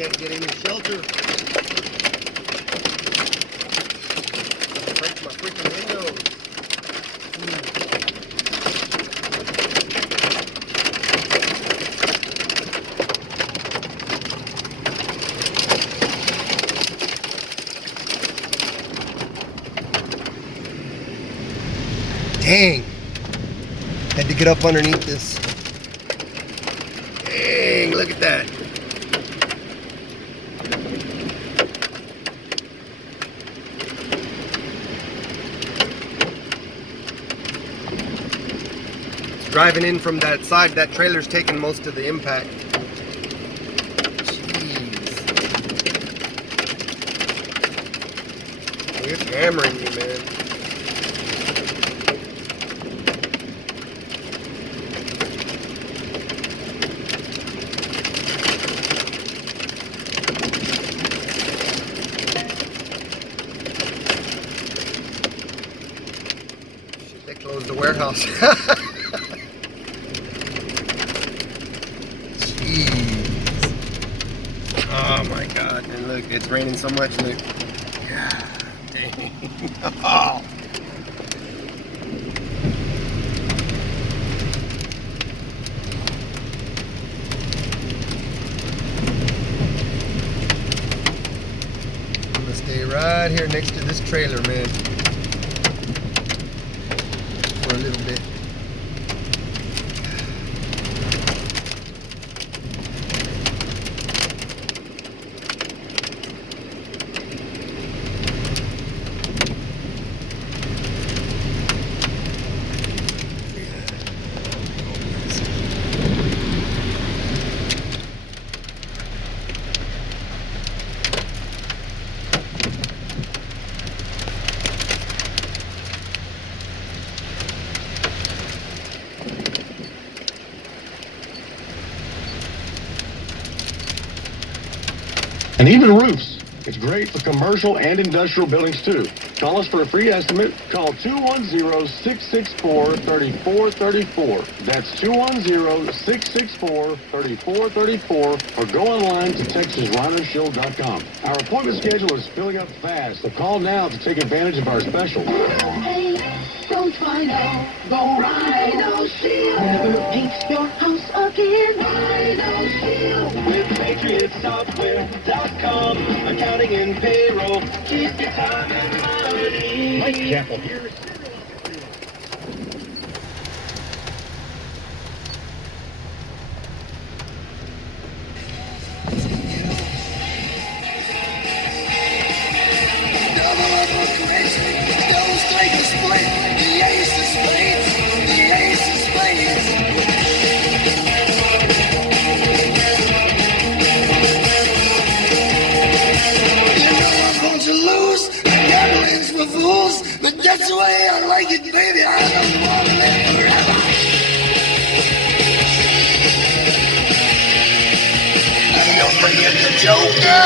can't get any shelter. Break my freaking windows. Dang. Had to get up underneath this. Dang, look at that. Driving in from that side, that trailer's taking most of the impact. Jeez. It's hammering me, man. Shit, they closed the warehouse. Oh my God, and look, it's raining so much, look. God dang. Oh. I'm gonna stay right here next to this trailer, man, for a little bit. And even roofs. It's great for commercial and industrial buildings too. Call us for a free estimate. Call 210-664-3434. That's 210-664-3434, or go online to TexasRhinoShow.com. Our appointment schedule is filling up fast, so call now to take advantage of our special. Hey, don't find out, go Rhino Shield. Never paint your house again. Rhino Shield with PatriotSoftware.com. Accounting and payroll. Keep your time and money. Mike Chapel here. But that's the way I like it, baby. I don't want to live forever. Don't forget the Joker.